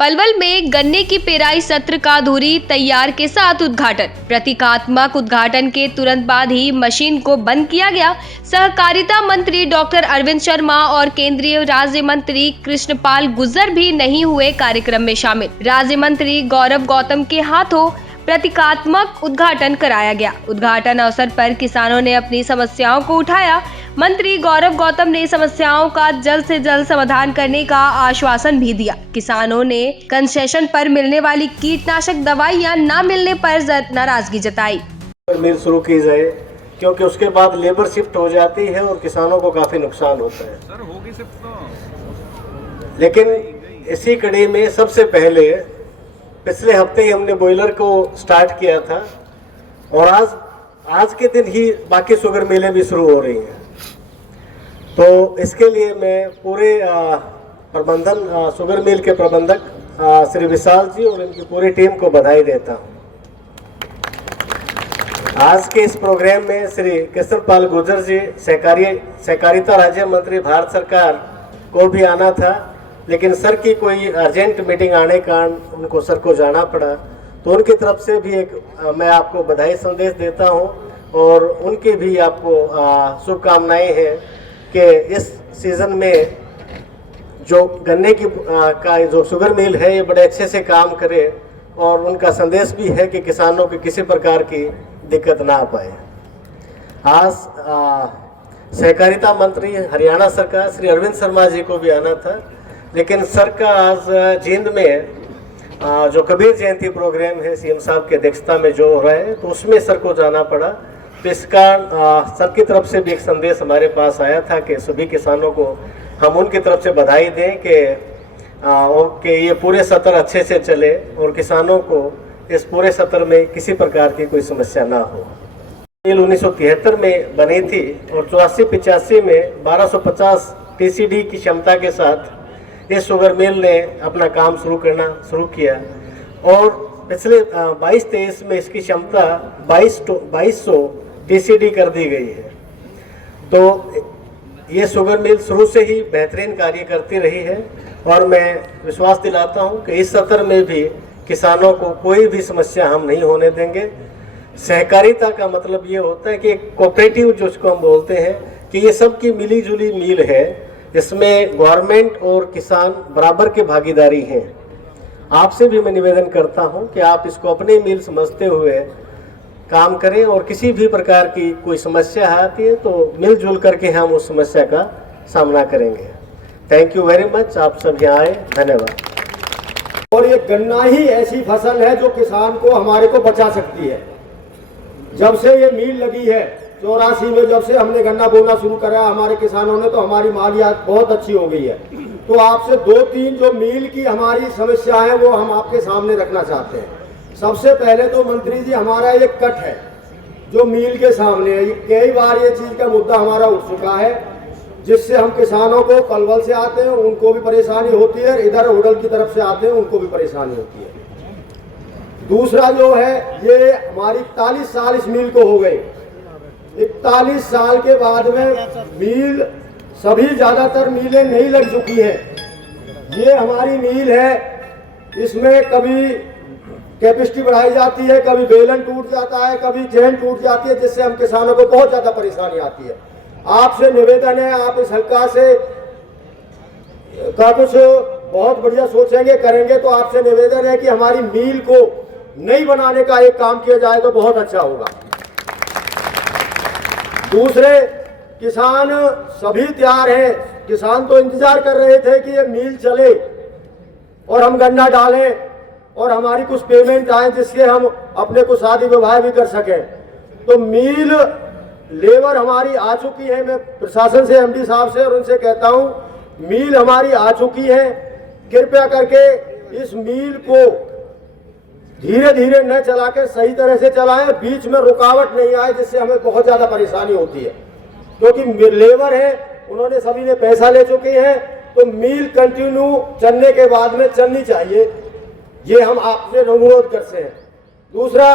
पलवल में गन्ने की पेराई सत्र का अधूरी तैयार के साथ उद्घाटन। प्रतीकात्मक उद्घाटन के तुरंत बाद ही मशीन को बंद किया गया। सहकारिता मंत्री डॉक्टर अरविंद शर्मा और केंद्रीय राज्य मंत्री कृष्णपाल गुर्जर भी नहीं हुए कार्यक्रम में शामिल। राज्य मंत्री गौरव गौतम के हाथों प्रतीकात्मक उद्घाटन कराया गया। उद्घाटन अवसर पर किसानों ने अपनी समस्याओं को उठाया। मंत्री गौरव गौतम ने समस्याओं का जल्द से जल्द समाधान करने का आश्वासन भी दिया। किसानों ने कंसेशन पर मिलने वाली कीटनाशक दवाइयां न मिलने पर नाराजगी जताई। मिल शुरू की जाए क्योंकि उसके बाद लेबर शिफ्ट हो जाती है और किसानों को काफी नुकसान होता है। सर होगी शिफ्ट तो। लेकिन इसी कड़ी में सबसे पहले पिछले हफ्ते ही हमने बॉयलर को स्टार्ट किया था और आज के दिन ही बाकी शुगर मिलें भी शुरू हो रही हैं। तो इसके लिए मैं पूरे प्रबंधन शुगर मिल के प्रबंधक श्री विशाल जी और इनकी पूरी टीम को बधाई देता हूँ। आज के इस प्रोग्राम में श्री कृष्णपाल गुर्जर जी सहकारिता राज्य मंत्री भारत सरकार को भी आना था, लेकिन सर की कोई अर्जेंट मीटिंग आने के कारण उनको सर को जाना पड़ा। तो उनकी तरफ से भी मैं आपको बधाई संदेश देता हूं और उनकी भी आपको शुभकामनाएं हैं कि इस सीज़न में जो गन्ने की का जो शुगर मिल है ये बड़े अच्छे से काम करे और उनका संदेश भी है कि किसानों की किसी प्रकार की दिक्कत ना आ पाए। आज सहकारिता मंत्री हरियाणा सरकार श्री अरविंद शर्मा जी को भी आना था, लेकिन सर का आज जींद में जो कबीर जयंती प्रोग्राम है सीएम साहब की अध्यक्षता में जो हो रहा है तो उसमें सर को जाना पड़ा। तो इसका सर की तरफ से भी एक संदेश हमारे पास आया था कि सभी किसानों को हम उनकी तरफ से बधाई दें कि ये पूरे सत्र अच्छे से चले और किसानों को इस पूरे सत्र में किसी प्रकार की कोई समस्या ना हो। मिल 1973 में बनी थी और 84-85 में 1250 टीसीडी की क्षमता के साथ इस शुगर मिल ने अपना काम शुरू किया और पिछले 22-23 में इसकी क्षमता 2200 टीसीडी कर दी गई है। तो ये शुगर मिल शुरू से ही बेहतरीन कार्य करती रही है और मैं विश्वास दिलाता हूं कि इस सत्र में भी किसानों को कोई भी समस्या हम नहीं होने देंगे। सहकारिता का मतलब ये होता है कि कोऑपरेटिव जिसको हम बोलते हैं कि ये सबकी मिली जुली मिल है, इसमें गवर्नमेंट और किसान बराबर की भागीदारी है। आपसे भी मैं निवेदन करता हूं कि आप इसको अपनी मिल समझते हुए काम करें और किसी भी प्रकार की कोई समस्या आती है तो मिलजुल करके हम उस समस्या का सामना करेंगे। थैंक यू वेरी मच, आप सब यहाँ आए, धन्यवाद। और ये गन्ना ही ऐसी फसल है जो किसान को हमारे को बचा सकती है। जब से ये मिल लगी है 84 में, जब से हमने गन्ना बोना शुरू करा हमारे किसानों ने, तो हमारी मालियात बहुत अच्छी हो गई है। तो आपसे 2-3 जो मिल की हमारी समस्या है वो हम आपके सामने रखना चाहते हैं। सबसे पहले तो मंत्री जी, हमारा एक कट है जो मिल के सामने है। कई बार ये चीज का मुद्दा हमारा उठ चुका है, जिससे हम किसानों को पलवल से आते हैं उनको भी परेशानी होती है, इधर होडल की तरफ से आते हैं उनको भी परेशानी होती है। दूसरा जो है, ये हमारी 41 साल इस मिल को हो गए। 41 साल के बाद में मिल सभी ज्यादातर मिलें नहीं लग चुकी हैं। ये हमारी मिल है, इसमें कभी कैपेसिटी बढ़ाई जाती है, कभी बेलन टूट जाता है, कभी चेन टूट जाती है, जिससे हम किसानों को बहुत ज्यादा परेशानी आती है। आपसे निवेदन है, आप इस हल्का से का कुछ बहुत बढ़िया सोचेंगे करेंगे तो आपसे निवेदन है कि हमारी मिल को नई बनाने का एक काम किया जाए तो बहुत अच्छा होगा। दूसरे, किसान सभी तैयार हैं। किसान तो इंतजार कर रहे थे कि ये मिल चले और हम गन्ना डालें और हमारी कुछ पेमेंट आए जिससे हम अपने को शादी विवाह भी कर सकें। तो मिल लेबर हमारी आ चुकी है। मैं प्रशासन से, एमडी साहब से और उनसे कहता हूं, मिल हमारी आ चुकी है। कृपया करके इस मिल को धीरे धीरे न चला के सही तरह से चलाएं, बीच में रुकावट नहीं आए जिससे हमें बहुत ज्यादा परेशानी होती है। क्योंकि लेबर है, उन्होंने सभी ने पैसा ले चुके हैं, तो मिल कंटिन्यू चलने के बाद में चलनी चाहिए, ये हम आपसे अनुरोध करते हैं। दूसरा,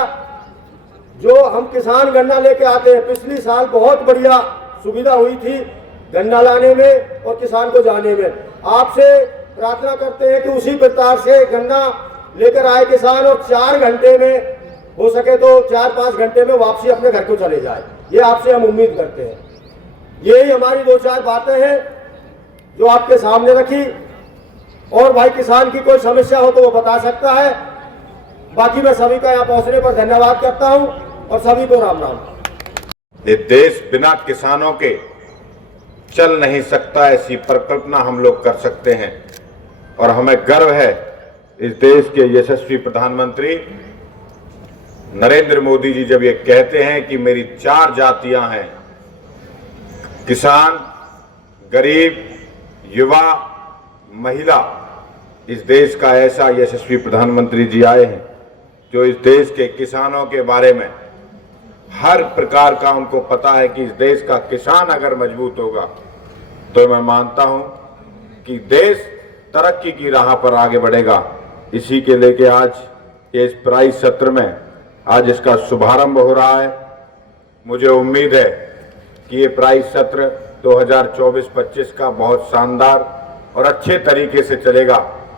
जो हम किसान गन्ना लेके आते हैं, पिछली साल बहुत बढ़िया सुविधा हुई थी गन्ना लाने में और किसान को जाने में। आपसे प्रार्थना करते हैं कि उसी प्रकार से गन्ना लेकर आए किसान और 4 घंटे में हो सके तो 4-5 घंटे में वापसी अपने घर को चले जाए। ये आपसे हम उम्मीद करते हैं। यही हमारी 2-4 बातें हैं जो आपके सामने रखी। और भाई किसान की कोई समस्या हो तो वो बता सकता है। बाकी मैं सभी का यहाँ पहुंचने पर धन्यवाद करता हूं और सभी को राम राम। ये देश बिना किसानों के चल नहीं सकता, ऐसी परिकल्पना हम लोग कर सकते हैं। और हमें गर्व है इस देश के यशस्वी प्रधानमंत्री नरेंद्र मोदी जी जब ये कहते हैं कि मेरी 4 जातियां हैं, किसान, गरीब, युवा, महिला। इस देश का ऐसा यशस्वी प्रधानमंत्री जी आए हैं जो इस देश के किसानों के बारे में हर प्रकार का उनको पता है कि इस देश का किसान अगर मजबूत होगा तो मैं मानता हूं कि देश तरक्की की राह पर आगे बढ़ेगा। इसी के लेके आज इस प्राइज सत्र में आज इसका शुभारंभ हो रहा है। मुझे उम्मीद है कि ये प्राइज सत्र 2024-25 का बहुत शानदार और अच्छे तरीके से चलेगा।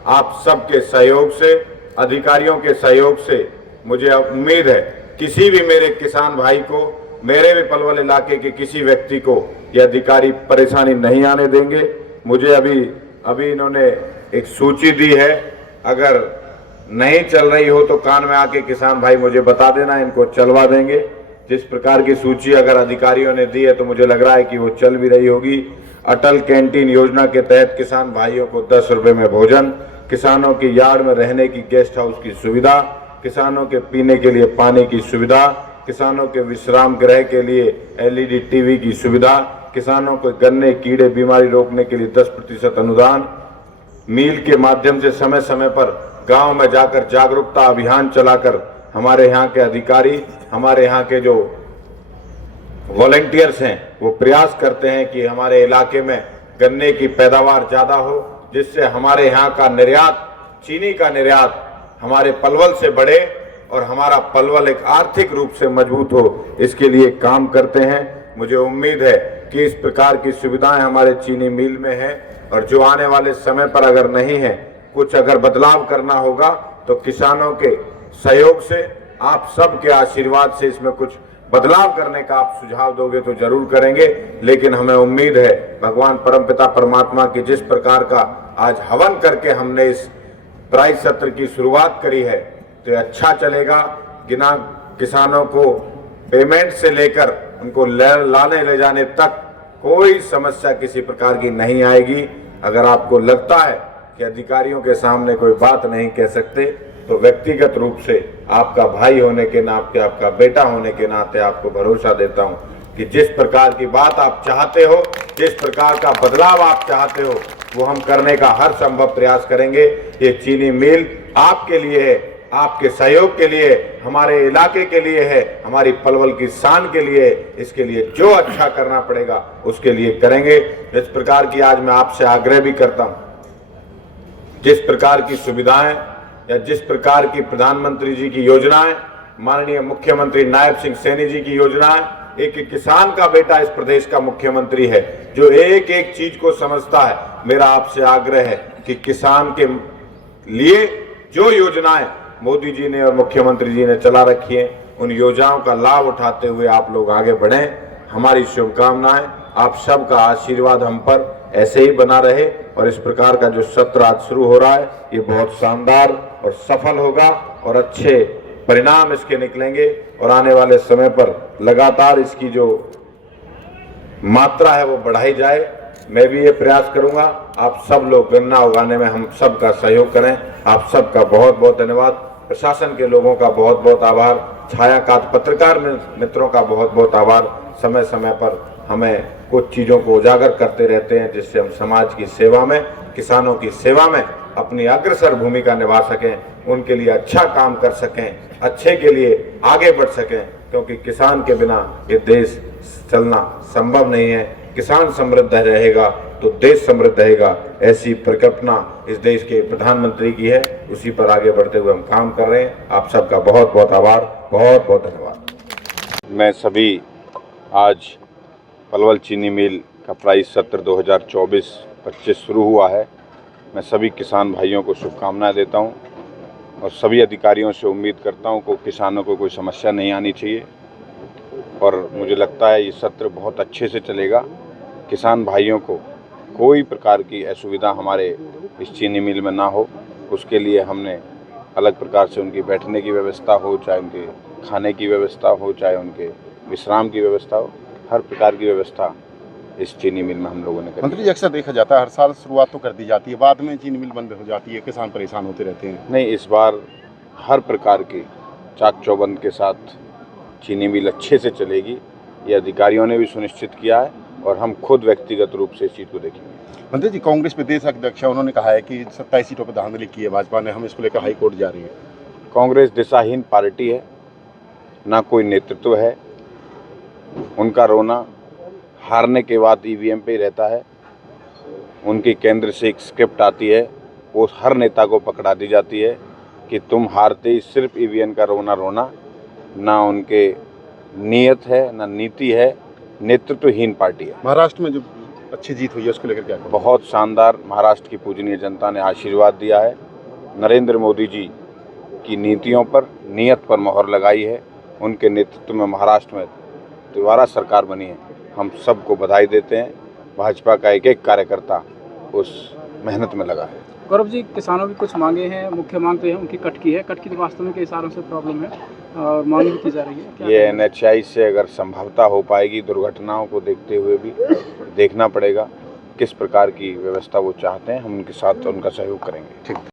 आप सबके सहयोग से, अधिकारियों के सहयोग से मुझे उम्मीद है किसी भी मेरे किसान भाई को, मेरे भी पलवल इलाके के किसी व्यक्ति को ये अधिकारी परेशानी नहीं आने देंगे। मुझे अभी इन्होंने एक सूची दी है, अगर नहीं चल रही हो तो कान में आके किसान भाई मुझे बता देना, इनको चलवा देंगे। जिस प्रकार की सूची अगर अधिकारियों ने दी है तो मुझे लग रहा है कि वो चल भी रही होगी। अटल कैंटीन योजना के तहत किसान भाइयों को 10 रुपए में भोजन, किसानों की यार्ड में रहने की गेस्ट हाउस की सुविधा, किसानों के पीने के लिए पानी की सुविधा, किसानों के विश्राम गृह के लिए LED टीवी की सुविधा, किसानों को गन्ने कीड़े बीमारी रोकने के लिए 10% अनुदान, मील के माध्यम से समय समय पर गांव में जाकर जागरूकता अभियान चलाकर हमारे यहाँ के अधिकारी, हमारे यहाँ के जो वॉलंटियर्स हैं वो प्रयास करते हैं कि हमारे इलाके में गन्ने की पैदावार ज़्यादा हो, जिससे हमारे यहाँ का निर्यात, चीनी का निर्यात हमारे पलवल से बढ़े और हमारा पलवल एक आर्थिक रूप से मजबूत हो, इसके लिए काम करते हैं। मुझे उम्मीद है कि इस प्रकार की सुविधाएं हमारे चीनी मिल में है और जो आने वाले समय पर अगर नहीं है, कुछ अगर बदलाव करना होगा तो किसानों के सहयोग से, आप सबके आशीर्वाद से इसमें कुछ बदलाव करने का आप सुझाव दोगे तो जरूर करेंगे। लेकिन हमें उम्मीद है भगवान परमपिता परमात्मा की जिस प्रकार का आज हवन करके हमने इस प्राइज सत्र की शुरुआत करी है तो अच्छा चलेगा। गिना किसानों को पेमेंट से लेकर उनको लाने ले जाने तक कोई समस्या किसी प्रकार की नहीं आएगी। अगर आपको लगता है कि अधिकारियों के सामने कोई बात नहीं कह सकते तो व्यक्तिगत रूप से आपका भाई होने के नाते, आपका बेटा होने के नाते आपको भरोसा देता हूं कि जिस प्रकार की बात आप चाहते हो, जिस प्रकार का बदलाव आप चाहते हो, वो हम करने का हर संभव प्रयास करेंगे। ये चीनी मिल आपके लिए है, आपके सहयोग के लिए, हमारे इलाके के लिए है, हमारी पलवल की शान के लिए। इसके लिए जो अच्छा करना पड़ेगा उसके लिए करेंगे। जिस प्रकार की आज मैं आपसे आग्रह भी करता हूं, जिस प्रकार की सुविधाएं या जिस प्रकार की प्रधानमंत्री जी की योजनाएं, माननीय मुख्यमंत्री नायब सिंह सैनी जी की योजनाएं, एक किसान का बेटा इस प्रदेश का मुख्यमंत्री है जो एक एक चीज को समझता है। मेरा आपसे आग्रह है कि किसान के लिए जो योजनाएं मोदी जी ने और मुख्यमंत्री जी ने चला रखी हैं, उन योजनाओं का लाभ उठाते हुए आप लोग आगे बढ़ें। हमारी शुभकामनाएं, आप सबका आशीर्वाद हम पर ऐसे ही बना रहे और इस प्रकार का जो सत्र आज शुरू हो रहा है ये बहुत शानदार और सफल होगा और अच्छे परिणाम इसके निकलेंगे और आने वाले समय पर लगातार इसकी जो मात्रा है वो बढ़ाई जाए। मैं भी ये प्रयास करूंगा आप सब लोग गन्ना उगाने में हम सब का सहयोग करें। आप सबका बहुत बहुत धन्यवाद। प्रशासन के लोगों का बहुत बहुत आभार। छायाकांत पत्रकार मित्रों का बहुत बहुत आभार। समय समय पर हमें कुछ चीज़ों को उजागर करते रहते हैं जिससे हम समाज की सेवा में, किसानों की सेवा में अपनी अग्रसर भूमिका निभा सकें, उनके लिए अच्छा काम कर सकें, अच्छे के लिए आगे बढ़ सकें, क्योंकि किसान के बिना ये देश चलना संभव नहीं है। किसान समृद्ध रहेगा तो देश समृद्ध रहेगा, ऐसी परिकल्पना इस देश के प्रधानमंत्री की है। उसी पर आगे बढ़ते हुए हम काम कर रहे हैं। आप सबका बहुत बहुत आभार, बहुत बहुत धन्यवाद। मैं सभी आज पलवल चीनी मिल का प्राइज सत्र 2024-25 शुरू हुआ है। मैं सभी किसान भाइयों को शुभकामनाएं देता हूं और सभी अधिकारियों से उम्मीद करता हूं कि किसानों को कोई समस्या नहीं आनी चाहिए। और मुझे लगता है ये सत्र बहुत अच्छे से चलेगा। किसान भाइयों को कोई प्रकार की असुविधा हमारे इस चीनी मिल में ना हो, उसके लिए हमने अलग प्रकार से उनकी बैठने की व्यवस्था हो, चाहे उनके खाने की व्यवस्था हो, चाहे उनके विश्राम की व्यवस्था हो, हर प्रकार की व्यवस्था इस चीनी मिल में हम लोगों ने करी। मंत्री जी, अक्सर देखा जाता है हर साल शुरुआत तो कर दी जाती है, बाद में चीनी मिल बंद हो जाती है, किसान परेशान होते रहते हैं। नहीं, इस बार हर प्रकार की चाक चौबंद के साथ चीनी मिल अच्छे से चलेगी। ये अधिकारियों ने भी सुनिश्चित किया है और हम खुद व्यक्तिगत रूप से इस चीज़ को देखेंगे। मंत्री जी, कांग्रेस प्रदेश अध्यक्ष उन्होंने कहा है कि 27 सीटों पर धांधली की है भाजपा ने, हम इसको लेकर हाई कोर्ट जा रही है। कांग्रेस दिशाहीन पार्टी है, ना कोई नेतृत्व है। उनका रोना हारने के बाद ईवीएम पे ही रहता है। उनकी केंद्र से एक स्क्रिप्ट आती है, वो हर नेता को पकड़ा दी जाती है कि तुम हारते ही सिर्फ ईवीएम का रोना रोना। ना उनके नीयत है, ना नीति है, नेतृत्वहीन पार्टी है। महाराष्ट्र में जो अच्छी जीत हुई है उसको लेकर क्या कहोगे? बहुत शानदार, महाराष्ट्र की पूजनीय जनता ने आशीर्वाद दिया है। नरेंद्र मोदी जी की नीतियों पर, नीयत पर मोहर लगाई है। उनके नेतृत्व में महाराष्ट्र में दोबारा सरकार बनी है। हम सबको बधाई देते हैं। भाजपा का एक एक कार्यकर्ता उस मेहनत में लगा है। गौरव जी, किसानों की कुछ मांगे हैं, मुख्य मांग तो है उनकी कट की है। कट की तो वास्तव में कई सालों से प्रॉब्लम है और मांग भी की जा रही है। ये NHI से अगर संभवता हो पाएगी, दुर्घटनाओं को देखते हुए भी देखना पड़ेगा किस प्रकार की व्यवस्था वो चाहते हैं। हम उनके साथ उनका सहयोग करेंगे। ठीक।